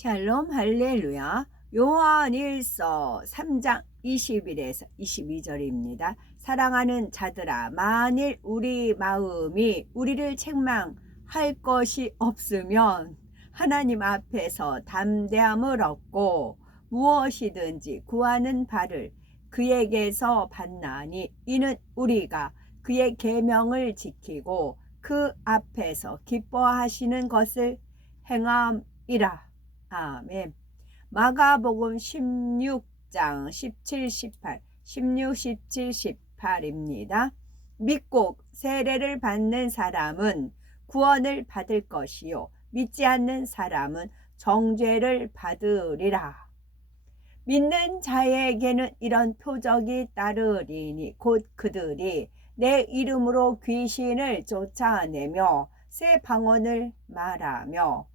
샬롬 할렐루야. 요한일서 3장 21에서 22절입니다. 사랑하는 자들아, 만일 우리 마음이 우리를 책망할 것이 없으면 하나님 앞에서 담대함을 얻고 무엇이든지 구하는 바를 그에게서 받나니 이는 우리가 그의 계명을 지키고 그 앞에서 기뻐하시는 것을 행함이라. 아멘. 마가복음 16장 17, 18, 16, 17, 18입니다. 믿고 세례를 받는 사람은 구원을 받을 것이요 믿지 않는 사람은 정죄를 받으리라. 믿는 자에게는 이런 표적이 따르리니 곧 그들이 내 이름으로 귀신을 쫓아내며 새 방언을 말하며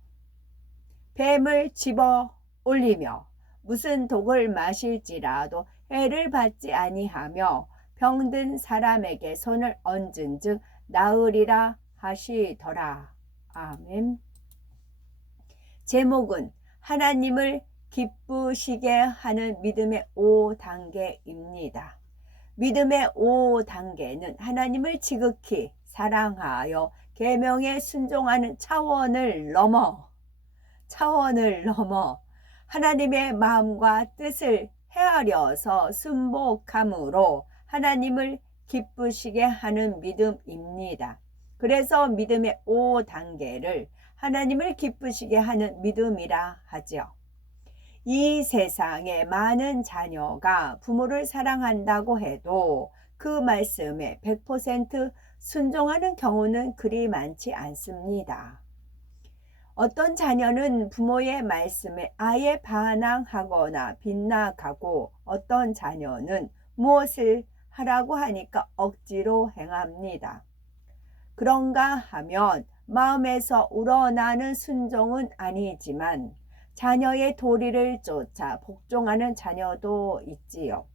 뱀을 집어 올리며 무슨 독을 마실지라도 해를 받지 아니하며 병든 사람에게 손을 얹은즉 나으리라 하시더라. 아멘. 제목은 하나님을 기쁘시게 하는 믿음의 5단계입니다. 믿음의 5단계는 하나님을 지극히 사랑하여 계명에 순종하는 차원을 넘어 하나님의 마음과 뜻을 헤아려서 순복함으로 하나님을 기쁘시게 하는 믿음입니다. 그래서 믿음의 5단계를 하나님을 기쁘시게 하는 믿음이라 하죠. 이 세상에 많은 자녀가 부모를 사랑한다고 해도 그 말씀에 100% 순종하는 경우는 그리 많지 않습니다. 어떤 자녀는 부모의 말씀에 아예 반항하거나 빗나가고 어떤 자녀는 무엇을 하라고 하니까 억지로 행합니다. 그런가 하면 마음에서 우러나는 순종은 아니지만 자녀의 도리를 쫓아 복종하는 자녀도 있지요.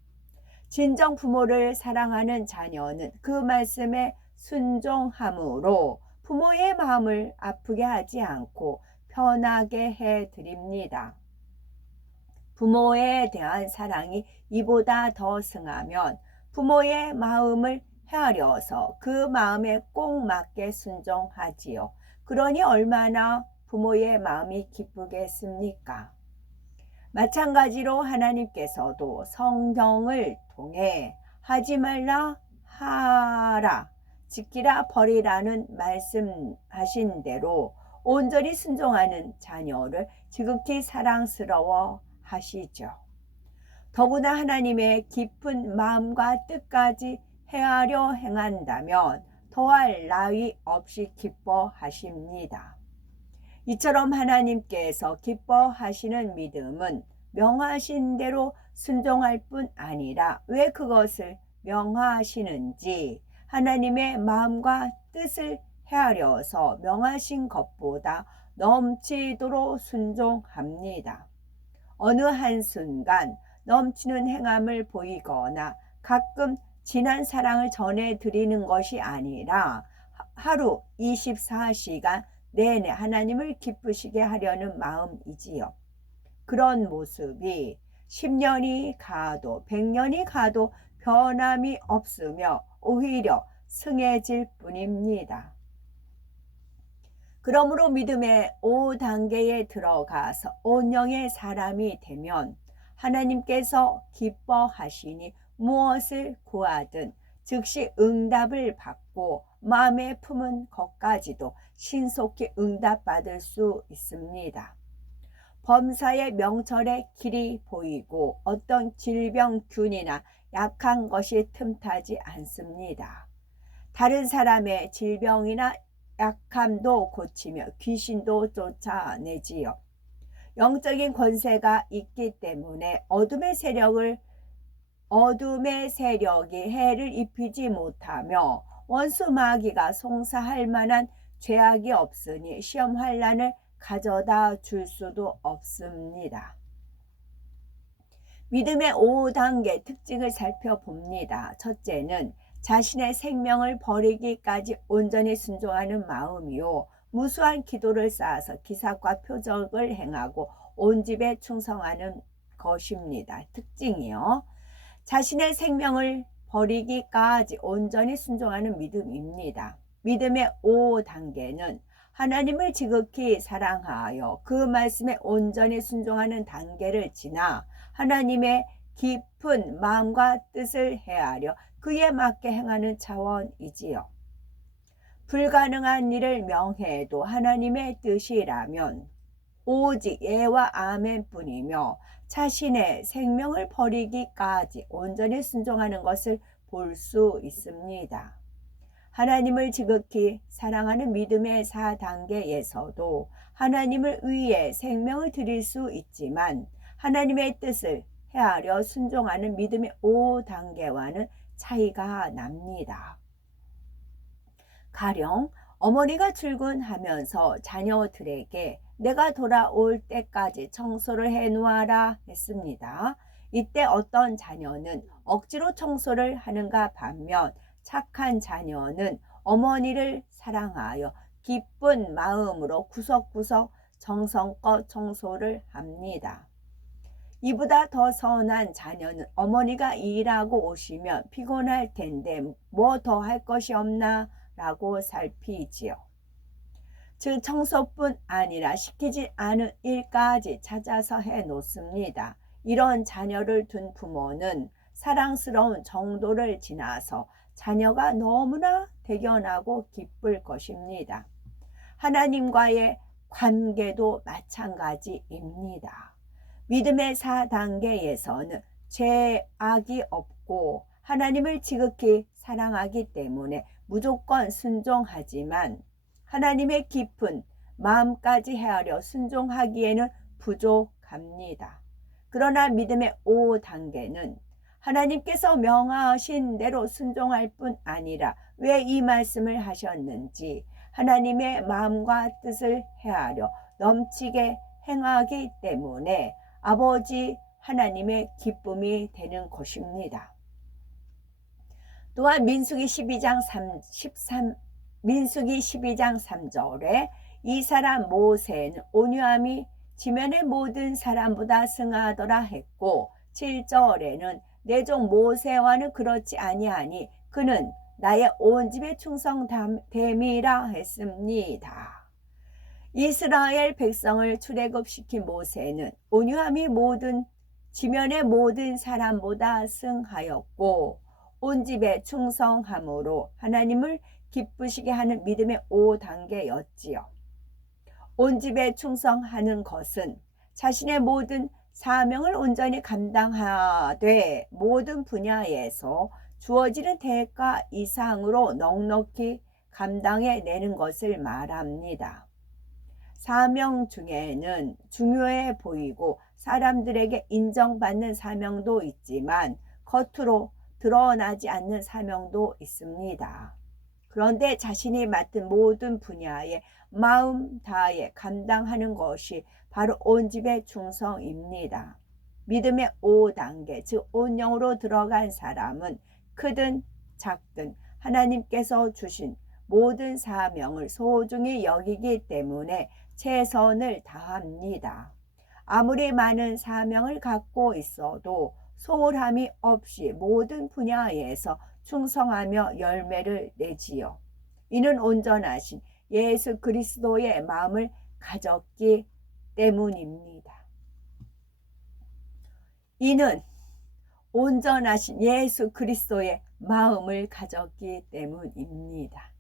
진정 부모를 사랑하는 자녀는 그 말씀에 순종함으로 부모의 마음을 아프게 하지 않고 편하게 해드립니다. 부모에 대한 사랑이 이보다 더 승하면 부모의 마음을 헤아려서 그 마음에 꼭 맞게 순종하지요. 그러니 얼마나 부모의 마음이 기쁘겠습니까? 마찬가지로 하나님께서도 성경을 통해 하지 말라 하라 지키라 버리라는 말씀하신 대로 온전히 순종하는 자녀를 지극히 사랑스러워 하시죠. 더구나 하나님의 깊은 마음과 뜻까지 헤아려 행한다면 더할 나위 없이 기뻐하십니다. 이처럼 하나님께서 기뻐하시는 믿음은 명하신 대로 순종할 뿐 아니라 왜 그것을 명하시는지 하나님의 마음과 뜻을 헤아려서 명하신 것보다 넘치도록 순종합니다. 어느 한순간 넘치는 행함을 보이거나 가끔 진한 사랑을 전해드리는 것이 아니라 하루 24시간 내내 하나님을 기쁘시게 하려는 마음이지요. 그런 모습이 10년이 가도 100년이 가도 변함이 없으며 오히려 승해질 뿐입니다. 그러므로 믿음의 5단계에 들어가서 온영의 사람이 되면 하나님께서 기뻐하시니 무엇을 구하든 즉시 응답을 받고 마음에 품은 것까지도 신속히 응답받을 수 있습니다. 범사의 명철의 길이 보이고 어떤 질병균이나 약한 것이 틈타지 않습니다. 다른 사람의 질병이나 약함도 고치며 귀신도 쫓아내지요. 영적인 권세가 있기 때문에 어둠의 세력이 해를 입히지 못하며 원수 마귀가 송사할 만한 죄악이 없으니 시험 환난을 가져다 줄 수도 없습니다. 믿음의 5단계 특징을 살펴봅니다. 첫째는 자신의 생명을 버리기까지 온전히 순종하는 마음이요. 무수한 기도를 쌓아서 기사과 표적을 행하고 온 집에 충성하는 것입니다. 특징이요. 자신의 생명을 버리기까지 온전히 순종하는 믿음입니다. 믿음의 5단계는 하나님을 지극히 사랑하여 그 말씀에 온전히 순종하는 단계를 지나 하나님의 깊은 마음과 뜻을 헤아려 그에 맞게 행하는 차원이지요. 불가능한 일을 명해도 하나님의 뜻이라면 오직 예와 아멘 뿐이며 자신의 생명을 버리기까지 온전히 순종하는 것을 볼 수 있습니다. 하나님을 지극히 사랑하는 믿음의 4단계에서도 하나님을 위해 생명을 드릴 수 있지만 하나님의 뜻을 헤아려 순종하는 믿음의 5단계와는 차이가 납니다. 가령 어머니가 출근하면서 자녀들에게 내가 돌아올 때까지 청소를 해놓아라 했습니다. 이때 어떤 자녀는 억지로 청소를 하는가 반면 착한 자녀는 어머니를 사랑하여 기쁜 마음으로 구석구석 정성껏 청소를 합니다. 이보다 더 선한 자녀는 어머니가 일하고 오시면 피곤할 텐데 뭐 더 할 것이 없나 라고 살피지요. 즉 청소뿐 아니라 시키지 않은 일까지 찾아서 해 놓습니다. 이런 자녀를 둔 부모는 사랑스러운 정도를 지나서 자녀가 너무나 대견하고 기쁠 것입니다. 하나님과의 관계도 마찬가지입니다. 믿음의 4단계에서는 죄악이 없고 하나님을 지극히 사랑하기 때문에 무조건 순종하지만 하나님의 깊은 마음까지 헤아려 순종하기에는 부족합니다. 그러나 믿음의 5단계는 하나님께서 명하신 대로 순종할 뿐 아니라 왜 이 말씀을 하셨는지 하나님의 마음과 뜻을 헤아려 넘치게 행하기 때문에 아버지 하나님의 기쁨이 되는 것입니다. 또한 민수기 12장 3절에 이 사람 모세는 온유함이 지면의 모든 사람보다 승하더라 했고 7절에는 내 종 모세와는 그렇지 아니하니 그는 나의 온 집에 충성됨이라 했습니다. 이스라엘 백성을 출애굽시킨 모세는 온유함이 지면의 모든 사람보다 승하였고 온 집에 충성함으로 하나님을 기쁘시게 하는 믿음의 5단계였지요. 온 집에 충성하는 것은 자신의 모든 사명을 온전히 감당하되 모든 분야에서 주어지는 대가 이상으로 넉넉히 감당해내는 것을 말합니다. 사명 중에는 중요해 보이고 사람들에게 인정받는 사명도 있지만 겉으로 드러나지 않는 사명도 있습니다. 그런데 자신이 맡은 모든 분야에 마음 다해 감당하는 것이 바로 온 집의 충성입니다. 믿음의 5단계, 즉 온 영으로 들어간 사람은 크든 작든 하나님께서 주신 모든 사명을 소중히 여기기 때문에 최선을 다합니다. 아무리 많은 사명을 갖고 있어도 소홀함이 없이 모든 분야에서 충성하며 열매를 내지요. 이는 온전하신 예수 그리스도의 마음을 가졌기 때문입니다. 이는 온전하신 예수 그리스도의 마음을 가졌기 때문입니다.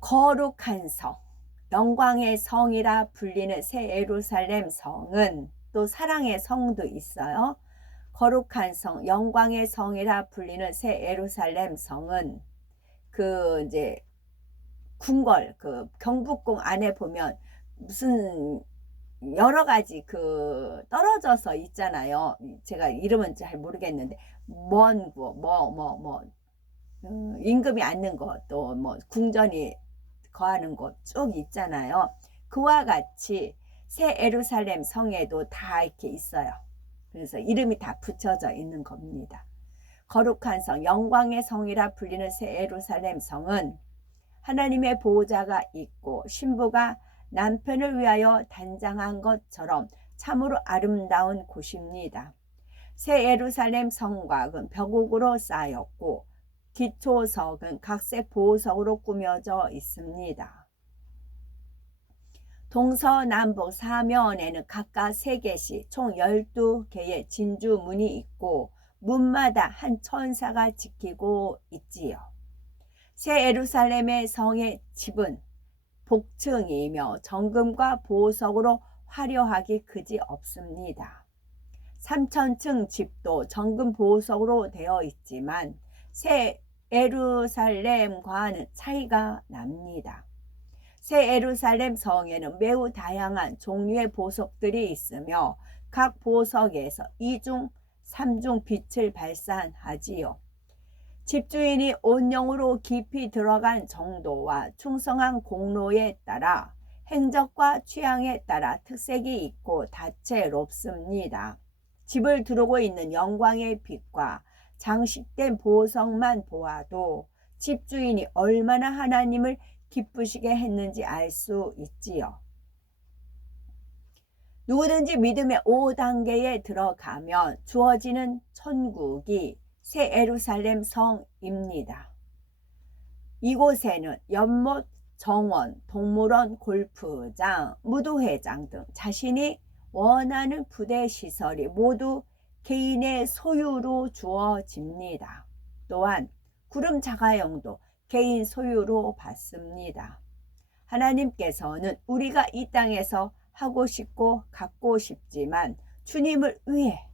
거룩한 성, 영광의 성이라 불리는 새 예루살렘 성은 또 사랑의 성도 있어요. 거룩한 성, 영광의 성이라 불리는 새 예루살렘 성은 이제 궁궐, 경복궁 안에 보면 무슨 여러 가지 떨어져서 있잖아요. 제가 이름은 잘 모르겠는데 먼 구, 임금이 앉는 것, 또 궁전이 거하는 곳 쭉 있잖아요. 그와 같이 새 예루살렘 성에도 다 이렇게 있어요. 그래서 이름이 다 붙여져 있는 겁니다. 거룩한 성, 영광의 성이라 불리는 새 예루살렘 성은 하나님의 보호자가 있고 신부가 남편을 위하여 단장한 것처럼 참으로 아름다운 곳입니다. 새 예루살렘 성곽은 벽옥으로 쌓였고 기초석은 각색 보석으로 꾸며져 있습니다. 동서남북 사면에는 각각 3개씩 총 12개의 진주문이 있고 문마다 한 천사가 지키고 있지요. 새 예루살렘의 성의 집은 복층이며 정금과 보석으로 화려하기 그지 없습니다. 3000층 집도 정금 보석으로 되어 있지만 새 예루살렘과는 차이가 납니다. 새 예루살렘 성에는 매우 다양한 종류의 보석들이 있으며 각 보석에서 2중, 3중 빛을 발산하지요. 집주인이 온영으로 깊이 들어간 정도와 충성한 공로에 따라 행적과 취향에 따라 특색이 있고 다채롭습니다. 집을 두르고 있는 영광의 빛과 장식된 보석만 보아도 집주인이 얼마나 하나님을 기쁘시게 했는지 알 수 있지요. 누구든지 믿음의 5단계에 들어가면 주어지는 천국이 새 예루살렘 성입니다. 이곳에는 연못, 정원, 동물원, 골프장, 무도회장 등 자신이 원하는 부대 시설이 모두 개인의 소유로 주어집니다. 또한 구름 자가용도 개인 소유로 받습니다. 하나님께서는 우리가 이 땅에서 하고 싶고 갖고 싶지만 주님을 위해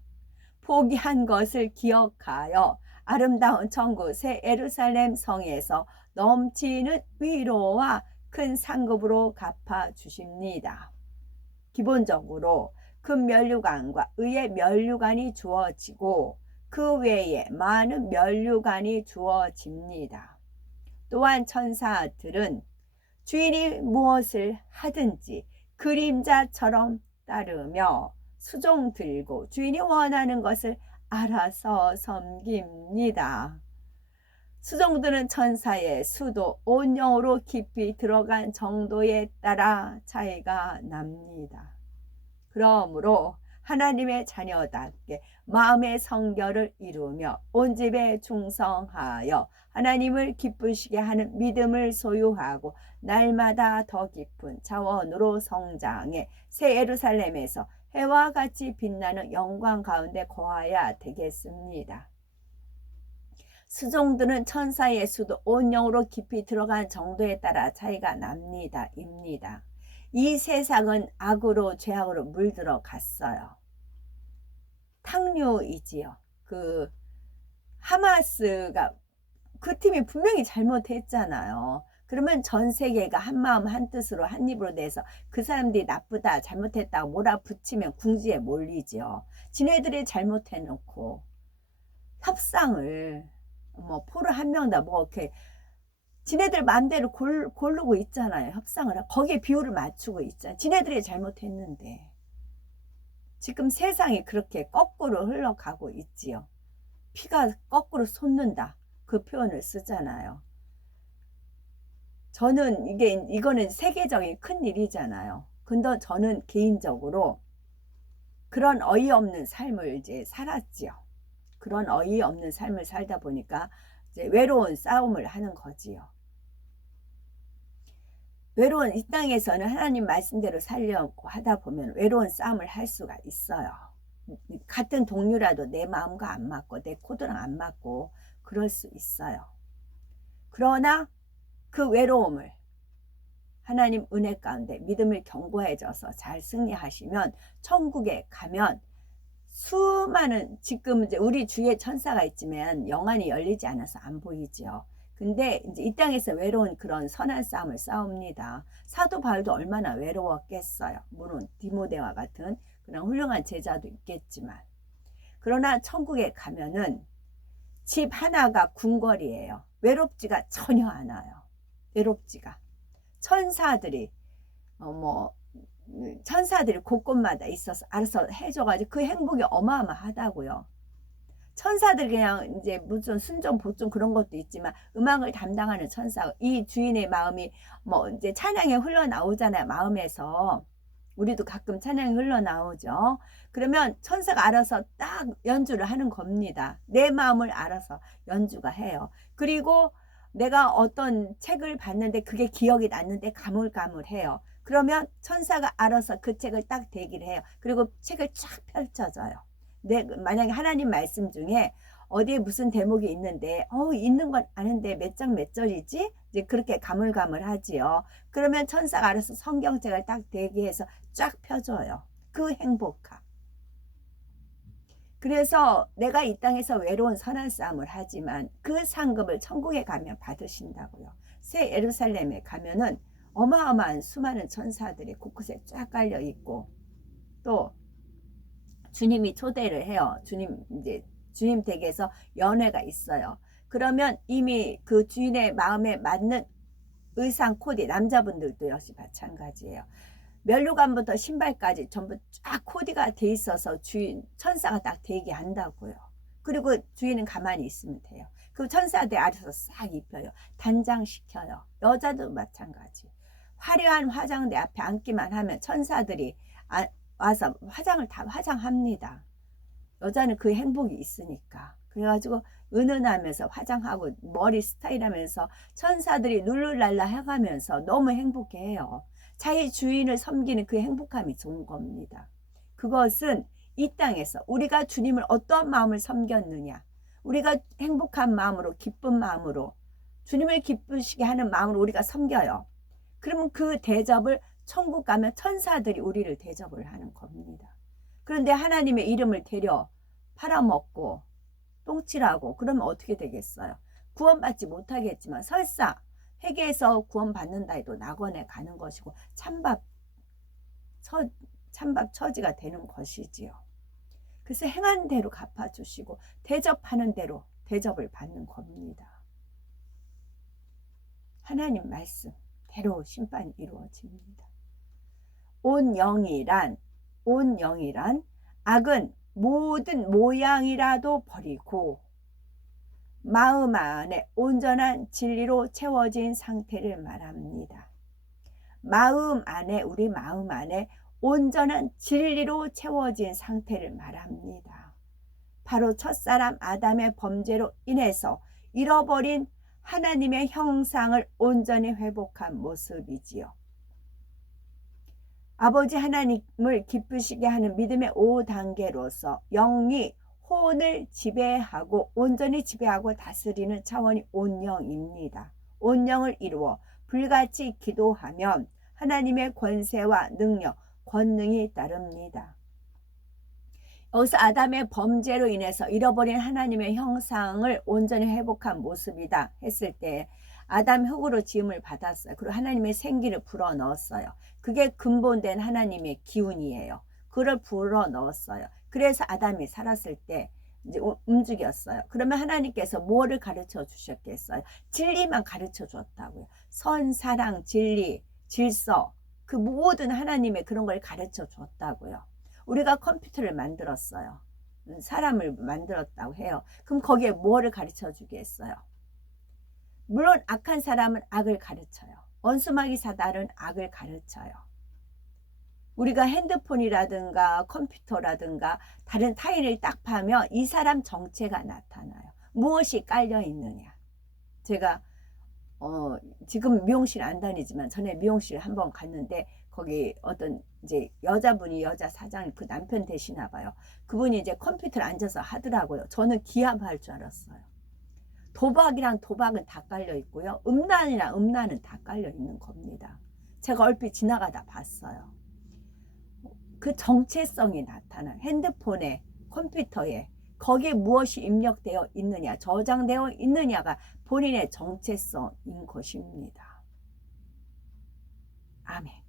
포기한 것을 기억하여 아름다운 천국 새 예루살렘 성에서 넘치는 위로와 큰 상급으로 갚아주십니다. 기본적으로 금 면류관과 의의 면류관이 주어지고 그 외에 많은 면류관이 주어집니다. 또한 천사들은 주인이 무엇을 하든지 그림자처럼 따르며 수종 들고 주인이 원하는 것을 알아서 섬깁니다. 수종들은 천사의 수도 온영으로 깊이 들어간 정도에 따라 차이가 납니다. 그러므로 하나님의 자녀답게 마음의 성결을 이루며 온 집에 충성하여 하나님을 기쁘시게 하는 믿음을 소유하고 날마다 더 깊은 차원으로 성장해 새 예루살렘에서 해와 같이 빛나는 영광 가운데 거하여야 되겠습니다. 수종들은 천사의 수도 온영으로 깊이 들어간 정도에 따라 차이가 납니다. 이 세상은 악으로 죄악으로 물들어 갔어요. 탕류이지요. 그 하마스가 그 팀이 분명히 잘못했잖아요. 그러면 전 세계가 한마음 한뜻으로 한 입으로 돼서 그 사람들이 나쁘다 잘못했다고 몰아붙이면 궁지에 몰리죠. 지네들이 잘못해놓고 협상을 뭐 포를 한 명 다 뭐 이렇게 지네들 마음대로 고르고 있잖아요. 협상을 거기에 비율을 맞추고 있잖아요. 지네들이 잘못했는데 지금 세상이 그렇게 거꾸로 흘러가고 있지요. 피가 거꾸로 솟는다 그 표현을 쓰잖아요. 저는 이거는 세계적인 큰 일이잖아요. 근데 저는 개인적으로 그런 어이없는 삶을 이제 살았지요. 그런 어이없는 삶을 살다 보니까 이제 외로운 싸움을 하는 거지요. 외로운 이 땅에서는 하나님 말씀대로 살려고 하다 보면 외로운 싸움을 할 수가 있어요. 같은 동료라도 내 마음과 안 맞고 내 코드랑 안 맞고 그럴 수 있어요. 그러나 그 외로움을 하나님 은혜 가운데 믿음을 견고해져서 잘 승리하시면 천국에 가면 수많은 지금 이제 우리 주위에 천사가 있지만 영안이 열리지 않아서 안 보이죠. 근데 이제 이 땅에서 외로운 그런 선한 싸움을 싸웁니다. 사도 바울도 얼마나 외로웠겠어요. 물론 디모데와 같은 그런 훌륭한 제자도 있겠지만 그러나 천국에 가면은 집 하나가 궁궐이에요. 외롭지가 전혀 않아요. 외롭지가 천사들이 천사들이 곳곳마다 있어서 알아서 해줘가지고 그 행복이 어마어마하다고요. 천사들 그냥 이제 무슨 순종 보종 그런 것도 있지만 음악을 담당하는 천사, 이 주인의 마음이 뭐 이제 찬양에 흘러나오잖아요. 마음에서 우리도 가끔 찬양이 흘러나오죠. 그러면 천사가 알아서 딱 연주를 하는 겁니다. 내 마음을 알아서 연주가 해요. 그리고 내가 어떤 책을 봤는데 그게 기억이 났는데 가물가물해요. 그러면 천사가 알아서 그 책을 딱 대기를 해요. 그리고 책을 쫙 펼쳐줘요. 만약에 하나님 말씀 중에 어디에 무슨 대목이 있는데 있는 건 아는데 몇 장 몇 절이지? 이제 그렇게 가물가물하지요. 그러면 천사가 알아서 성경책을 딱 대기해서 쫙 펴줘요. 그 행복함. 그래서 내가 이 땅에서 외로운 선한 싸움을 하지만 그 상급을 천국에 가면 받으신다고요. 새 예루살렘에 가면은 어마어마한 수많은 천사들이 곳곳에 쫙 깔려 있고, 또 주님이 초대를 해요. 주님 댁에서 연회가 있어요. 그러면 이미 그 주인의 마음에 맞는 의상 코디, 남자분들도 역시 마찬가지예요. 면류관부터 신발까지 전부 쫙 코디가 돼 있어서 천사가 딱 대기한다고요. 그리고 주인은 가만히 있으면 돼요. 그 천사들 아래서 싹 입혀요. 단장시켜요. 여자도 마찬가지. 화려한 화장대 앞에 앉기만 하면 천사들이 와서 화장을 다 화장합니다. 여자는 그 행복이 있으니까. 그래가지고 은은하면서 화장하고 머리 스타일하면서 천사들이 룰루랄라 해가면서 너무 행복해해요. 자기 주인을 섬기는 그 행복함이 좋은 겁니다. 그것은 이 땅에서 우리가 주님을 어떠한 마음을 섬겼느냐, 우리가 행복한 마음으로, 기쁜 마음으로, 주님을 기쁘시게 하는 마음으로 우리가 섬겨요. 그러면 그 대접을 천국 가면 천사들이 우리를 대접을 하는 겁니다. 그런데 하나님의 이름을 데려 팔아먹고 똥칠하고 그러면 어떻게 되겠어요? 구원받지 못하겠지만 설사 회개해서 구원받는다 해도 낙원에 가는 것이고 찬밥 처지가 되는 것이지요. 그래서 행한 대로 갚아주시고 대접하는 대로 대접을 받는 겁니다. 하나님 말씀대로 심판이 이루어집니다. 온 영이란 악은 모든 모양이라도 버리고 마음 안에 온전한 진리로 채워진 상태를 말합니다. 우리 마음 안에 온전한 진리로 채워진 상태를 말합니다. 바로 첫사람 아담의 범죄로 인해서 잃어버린 하나님의 형상을 온전히 회복한 모습이지요. 아버지 하나님을 기쁘시게 하는 믿음의 5단계로서 영이 혼을 지배하고 온전히 지배하고 다스리는 차원이 온영입니다. 온영을 이루어 불같이 기도하면 하나님의 권세와 능력, 권능이 따릅니다. 여기서 아담의 범죄로 인해서 잃어버린 하나님의 형상을 온전히 회복한 모습이다 했을 때 아담 흙으로 지음을 받았어요. 그리고 하나님의 생기를 불어넣었어요. 그게 근본된 하나님의 기운이에요. 그걸 불어넣었어요. 그래서 아담이 살았을 때 이제 움직였어요. 그러면 하나님께서 뭐를 가르쳐 주셨겠어요? 진리만 가르쳐 줬다고요. 선, 사랑, 진리, 질서, 그 모든 하나님의 그런 걸 가르쳐 줬다고요. 우리가 컴퓨터를 만들었어요. 사람을 만들었다고 해요. 그럼 거기에 뭐를 가르쳐 주겠어요? 물론 악한 사람은 악을 가르쳐요. 원수마귀 사단은 악을 가르쳐요. 우리가 핸드폰이라든가 컴퓨터라든가 다른 타인을 딱 파면 이 사람 정체가 나타나요. 무엇이 깔려 있느냐. 제가 지금 미용실 안 다니지만 전에 미용실 한번 갔는데 거기 어떤 이제 여자분이 여자 사장 그 남편 되시나 봐요. 그분이 이제 컴퓨터를 앉아서 하더라고요. 저는 기합할 줄 알았어요. 도박이랑 도박은 다 깔려 있고요. 음란이랑 음란은 다 깔려 있는 겁니다. 제가 얼핏 지나가다 봤어요. 그 정체성이 나타나요. 핸드폰에, 컴퓨터에 거기에 무엇이 입력되어 있느냐, 저장되어 있느냐가 본인의 정체성인 것입니다. 아멘.